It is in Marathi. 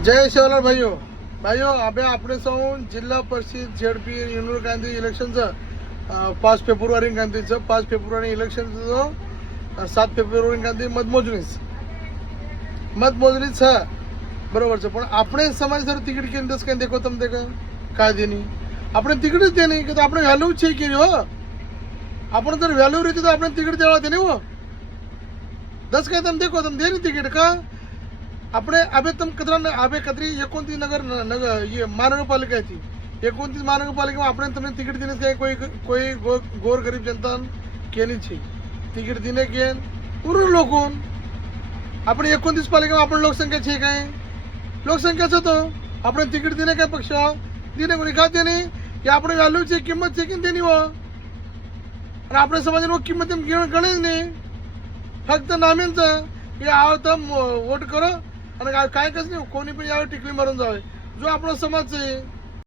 जय शिवलाल भाइयों अबे આપણે સૌ જિલ્લા પરિષદ झेडपी इंदूर गांधी इलेक्शनचं 5 फेब्रुवारी गांधीचं 5 फेब्रुवारी इलेक्शनचं 7 फेब्रुवारी गांधी मतमोजणीच बरोबरच पण આપણે समाज सर तिकीट केंद्रच काय देखो तुम देखो काय देनी આપણે तिकीट देनी की આપણે व्हॅल्यू છે की हो आपण जर व्हॅल्यू रहती तो આપણે तिकीट देवा देनी हो 10 काय तुम देखो तुम देनी तिकीट का अपने अबे तुम कदरा अबे कदरी 29 नगर ये महानगरपालिका है थी 29 महानगरपालिका में अपने तुमने टिकट देने के कोई गोर गरीब जनता के नहीं थी टिकट देने के पूर्ण लोगों अपने 29 पालिका में अपन लोकसंख्या छे काय लोकसंख्या से तो अपने टिकट देने का पक्ष देने को निकाल देने या अपने वैल्यू ची किंमत ची देनी हो और अपने समाज में किंमत गणे नहीं फक्त नामेंचं हे आवता वोट करो आणि काय कसं नाही कोणी पण यावर टिकली मारून जावे जो आपला समाज आहे